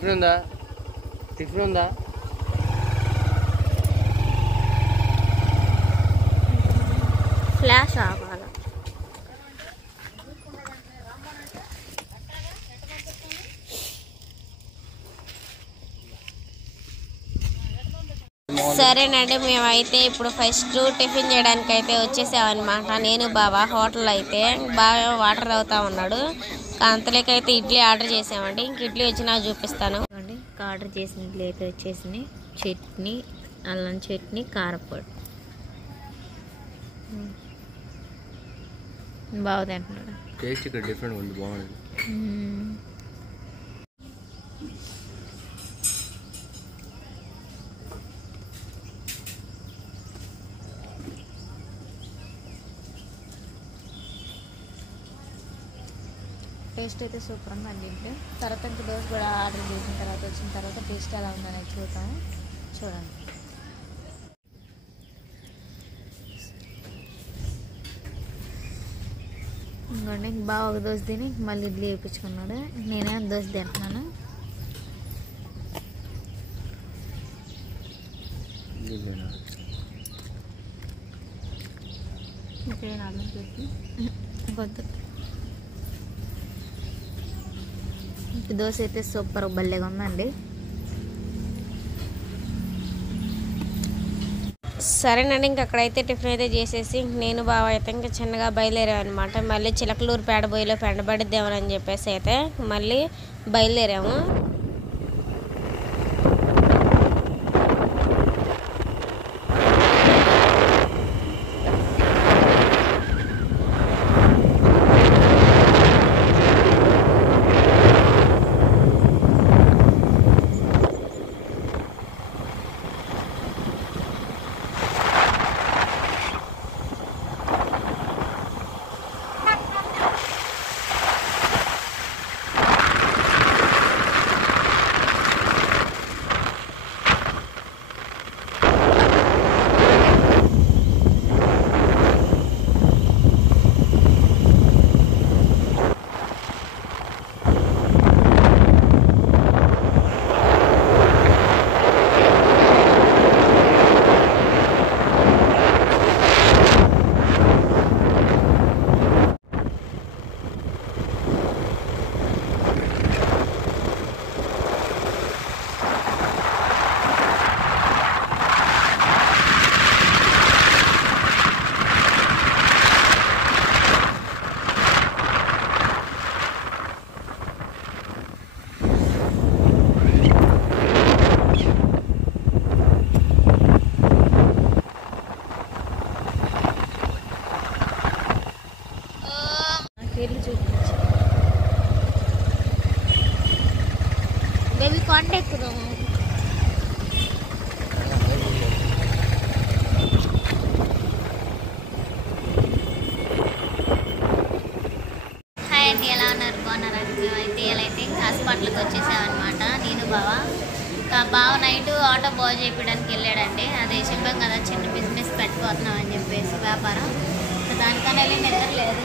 Tiffin ఉందా? Flash ఆపాల. సరేనండి, మేమైతే ఇప్పుడు ఫస్ట్ టిఫిన్ చేయడానికి అయితే వచ్చేసామన్నమాట. నేను బాబా హోటల్లో అయితే బాగా వాటర్ తాగుతా ఉన్నాడు. అంతలేకైతే ఇడ్లీ ఆర్డర్ చేసామండి. ఇంక ఇడ్లీ వచ్చినా చూపిస్తాను. ఆర్డర్ చేసిన ఇడ్లీ అయితే వచ్చేసింది. చట్నీ, అల్లం చట్నీ, కారపొడి. బాగుంది అంటున్నాడు. టేస్ట్ ఇక్కడ డిఫరెంట్ ఉంది, బాగుంది. టేస్ట్ అయితే సూపర్ ఉందండి. ఇంట్లో తర్వాత ఇంక దోశ కూడా ఆర్డర్ చేసిన తర్వాత వచ్చిన తర్వాత టేస్ట్ ఎలా ఉందని చూద్దాము. చూడండి. ఇంకోండి బాగా ఒక దోశ తిని మళ్ళీ ఇడ్లీ వేయించుకున్నాడు. నేనే దోశ తింటున్నాను. కొద్ది దోశ అయితే సూపర్ భలేగా ఉందండి. సరేనండి, ఇంక అక్కడైతే టిఫిన్ అయితే చేసేసి నేను బావ అయితే ఇంకా చిన్నగా బయలుదేరాము అనమాట. మళ్ళీ చిలకలూరు పేడబోయిలో పెండబడిద్దామని చెప్పేసి అయితే మళ్ళీ బయలుదేరాము. బేబీ కొండ ఎక్కుదాము. హాయ్ అండి, ఎలా ఉన్నారు? బాగున్నారండి? మేమైతే ఎలా అయితే హాస్పిటల్కి వచ్చేసామన్నమాట. నేను బావ నైట్ ఆటో బాగు చేయడానికి వెళ్ళాడండి. అదే చెప్పాం కదా, చిన్న బిజినెస్ పెట్టుకోతున్నాం అని చెప్పేసి వ్యాపారం. దానికన్నా వెళ్ళి నిద్ర లేదు.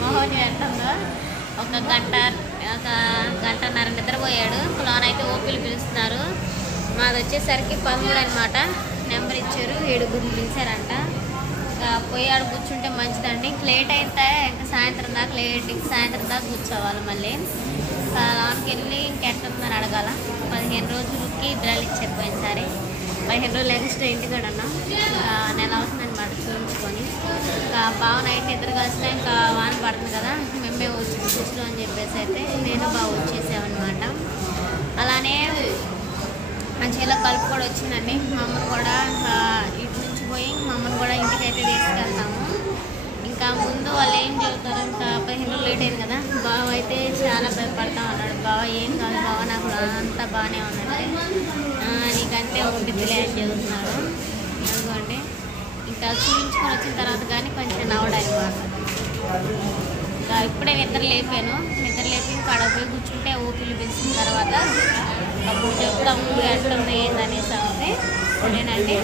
మోహన్ ఎంతుందో ఒక గంటన్నర నిద్రపోయాడు. లోన్ అయితే ఓపీలు పిలుస్తున్నారు. మాది వచ్చేసరికి 13 అనమాట. నెంబర్ ఇచ్చారు, 7 పిలిచారంట. పోయి ఆడ కూర్చుంటే మంచిదండి. లేట్ అయితే ఇంకా సాయంత్రం దాకా కూర్చోవాలి. మళ్ళీ లోన్కి వెళ్ళి ఇంకెట్టుందని అడగాల. 15 రోజులకి బిల్లు ఇచ్చారు పోయినసారి. 15 రోజులు ఎక్స్ట్రా ఇంటికాడ అన్నా. నెల అవుతుందన్నమాట చూపించుకొని. ఇంకా బావ నైట్ నిద్ర కలిసినా ఇంకా వాన పడుతుంది కదా, మేమే వచ్చి చూస్తాం అని చెప్పేసి అయితే నేను బాగా వచ్చేసామన్నమాట. అలానే మంచిగా కలుపు కూడా వచ్చిందండి. మా అమ్మను కూడా ఇటు నుంచి పోయి మా అమ్మను కూడా ఇంటికి అయితే తీసుకెళ్తాము. ఇంకా ముందు వాళ్ళు ఏం చెబుతారు, ఇంకా 15 రోజులు లేట్ అయింది కదా. బావ అయితే చాలా భయపడతా ఉన్నాడు. బావ ఏం కాదు బావ, నాకు అంతా బాగానే ఉందంటే నీకంటే ఉండిద్దిలే అని చెబుతున్నాడు. అందుకంటే ఇంకా చూపించుకొని వచ్చిన తర్వాత కానీ కొంచెం నవ్వడనమాట. ఇంకా ఇప్పుడే నిద్ర లేపాను. నిద్ర లేపి ఇంకా అక్కడ పోయి కూర్చుంటే ఓపీలు పిలిచిన తర్వాత అప్పుడు చెప్తాము ఎట్లుంది ఏందనేసి అవుతే. సరేనండి,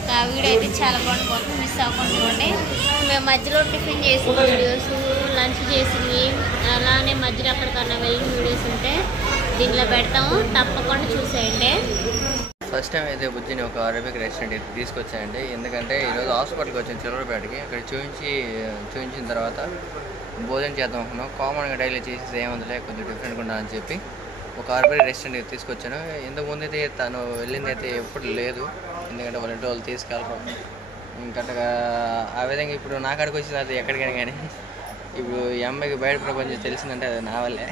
ఇంకా వీడియో అయితే చాలా బాగుంటుంది, మిస్ అవ్వకుండా చూడండి. మేము మధ్యలో టిఫిన్ చేసిన వీడియోస్, లంచ్ చేసింది, అలానే మధ్యలో ఎక్కడికన్నా వెళ్ళిన వీడియోస్ ఉంటే దీంట్లో పెడతాము, తప్పకుండా చూసేయండి. ఫస్ట్ టైం అయితే బుజ్జిని ఒక అరబిక్ రెస్టారెంట్ అయితే తీసుకొచ్చానండి. ఎందుకంటే ఈరోజు హాస్పిటల్కి వచ్చాను చిల్లరపేటకి. అక్కడ చూపించిన తర్వాత భోజనం చేద్దాం అనుకున్నాం. కామన్గా డైలీ చేసేది ఏముందిలే, కొంచెం డిఫరెంట్గా ఉండాలని చెప్పి ఒక అరబిక్ రెస్టారెంట్ తీసుకొచ్చాను. ఇంతకుముందు అయితే తను వెళ్ళింది అయితే ఎప్పుడు లేదు, ఎందుకంటే వాళ్ళ ఇంటి వాళ్ళు తీసుకెళ్ళరు. ఇంకట్టుగా ఆ విధంగా ఇప్పుడు నా కాడికి వచ్చిన అది ఎక్కడికైనా కానీ ఇప్పుడు ఈ అమ్మాయికి బయట ప్రపంచం తెలిసిందంటే అది నా వల్లే.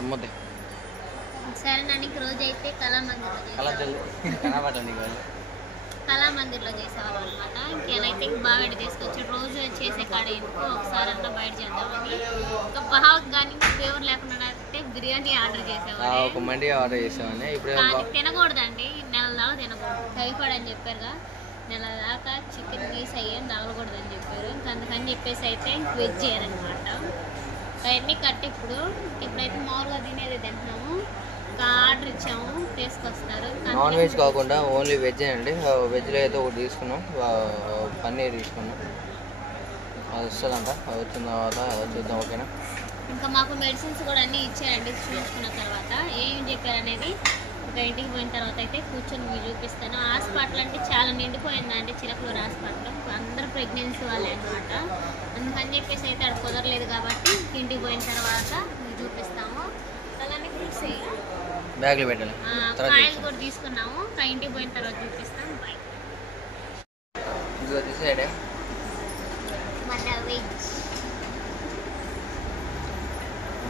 అమ్మద్ది సరేనండి, రోజు అయితే కళామందిర్లో చేసేవాళ్ళం అనమాట. ఇంకేనైతే బాగా తీసుకొచ్చి రోజు చేసే కాడ ఎందుకు ఒకసారి అన్నా బయట చేద్దామని ఇంకా బాగా కానీ ఫేవర్ లేకుండా అయితే బిర్యానీ ఆర్డర్ చేసేవాళ్ళు. ఒక మండి ఆర్డర్ చేసామని. ఇప్పుడు కానీ తినకూడదండి, నెల దాకా తినకూడదు, టైఫాయిడ్ అని చెప్పారుగా. నెల దాకా చికెన్ పీస్ అయ్యేం తగలకూడదని చెప్పారు. ఇంకా అందుకని చెప్పేసి అయితే వెజ్ చేయాలన్నమాట. అవన్నీ కట్టి ఇప్పుడైతే మామూలుగా తినేది తింటున్నాము. ఆర్డర్ ఇచ్చాము, తీసుకొస్తారు. నాన్ వెజ్ కాకుండా ఓన్లీ వెజ్ అండి. వెజ్లో అయితే ఒకటి తీసుకున్నాం, పన్నీర్ తీసుకున్నాం. అది వస్తుందంట, అది వచ్చిన తర్వాత చూద్దాం. ఓకేనా? ఇంకా మాకు మెడిసిన్స్ కూడా అన్నీ ఇచ్చారండి. చూపించుకున్న తర్వాత ఏం చెప్పారనేది ఒక ఇంటికి పోయిన తర్వాత అయితే కూర్చొని మీకు చూపిస్తాను. హాస్పిటల్ అంటే చాలా నిండిపోయిందండి, చిలకలూరు హాస్పిటల్. అందరూ ప్రెగ్నెన్సీ వాళ్ళే అనమాట. అందుకని చెప్పేసి అయితే అక్కడ కుదరలేదు కాబట్టి ఇంటికి పోయిన తర్వాత మీకు చూపిస్తాము. అలానే ఫ్రూట్స్ బ్యాగ్లో పెట్టాలి, కాయలు కూడా తీసుకున్నాము. ఇంటికి పోయిన తర్వాత చూపిస్తాం. బాయ్.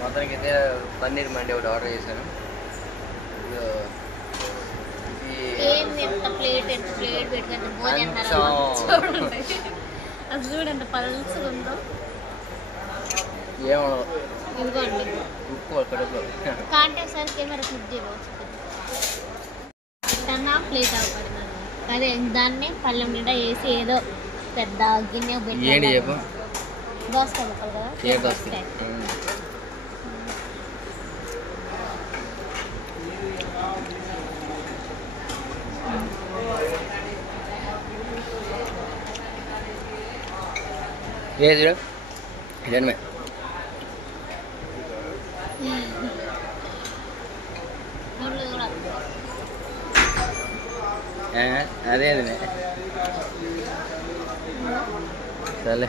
మొత్తానికి అయితే పన్నీర్ మండి ఒకటి ఆర్డర్ చేశాను. ప్లేట్ పెట్టుకుంటే భోజనం అది చూడండి పల్సగా ఉందో. ఏమో ఇదిగోండి, కాంటే ఒకసారి కెమెరా క్లిక్ చేయవచ్చు. ప్లేట్ అవపడుతుంది అదే, దాన్ని పళ్ళెం నిండా వేసి ఏదో పెద్ద గిన్నె పెట్టి దోసకాయ ముక్కలు కదా, దోసకాయ జన్మే అదే సరే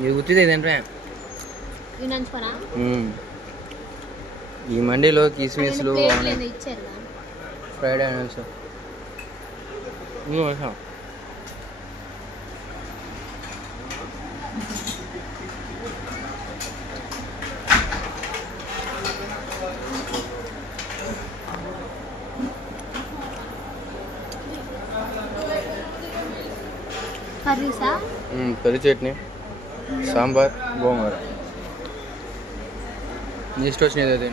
ఇది ఉత్తిది ఏంటంటే ఈ మండీలో కిస్మిస్లు fried onions curry chutney, sambar, gongura. Next వచ్చినది అదే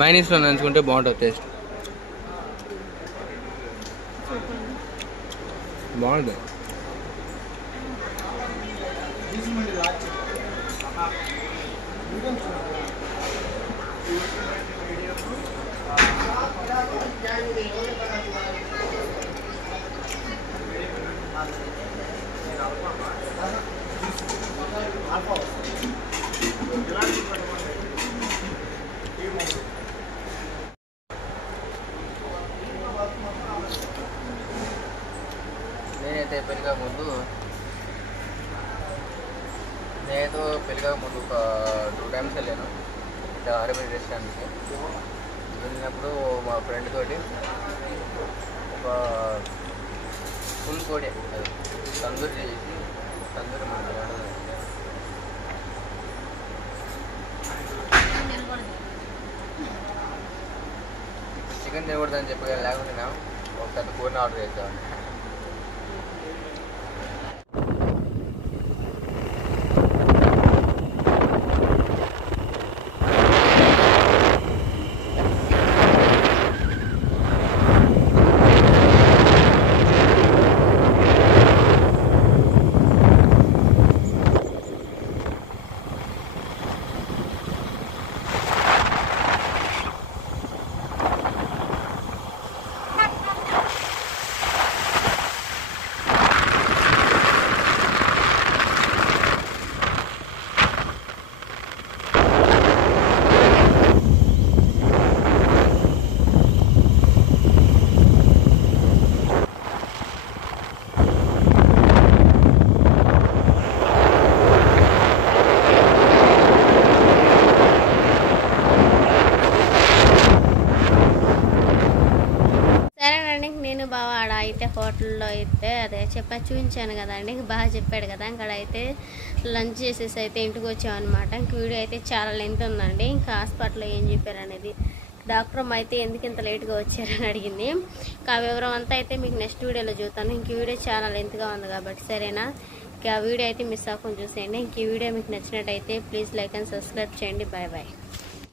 మైనీస్లో నంచుకుంటే బాగుంటుంది, టేస్ట్ బాగుంటుంది. నేనైతే పెళ్ళిగా ముందు ఒక 2 times వెళ్ళాను అరబిక్ రెస్టారెంట్కి. వెళ్ళినప్పుడు మా ఫ్రెండ్ తోటి ఒక ఫుల్ కోడి అది తందూరి చేసి చికెన్ తినకూడదని చెప్పి లేకుండా ఒక పెద్ద కోడిని ఆర్డర్ చేసామండి. హోటల్లో అయితే అదే చూపించాను కదండి, ఇంక బాగా చెప్పాడు కదా. అక్కడ అయితే లంచ్ చేసేసి అయితే ఇంటికి వచ్చామన్నమాట. ఇంక వీడియో అయితే చాలా లెంత్ ఉందండి. ఇంకా హాస్పిటల్లో ఏం చెప్పారు అనేది, డాక్టర్ అమ్మ అయితే ఎందుకు ఇంత లేట్గా వచ్చారని అడిగింది. ఇంకా ఆ వివరం అంతా అయితే మీకు నెక్స్ట్ వీడియోలో చూస్తాను. ఇంక వీడియో చాలా లెంత్గా ఉంది కాబట్టి సరేనా. ఇంకా ఆ వీడియో అయితే మిస్ అవ్వకుండా చూసేయండి. ఇంక ఈ వీడియో మీకు నచ్చినట్టయితే ప్లీజ్ లైక్ అండ్ సబ్స్క్రైబ్ చేయండి. Bye bye.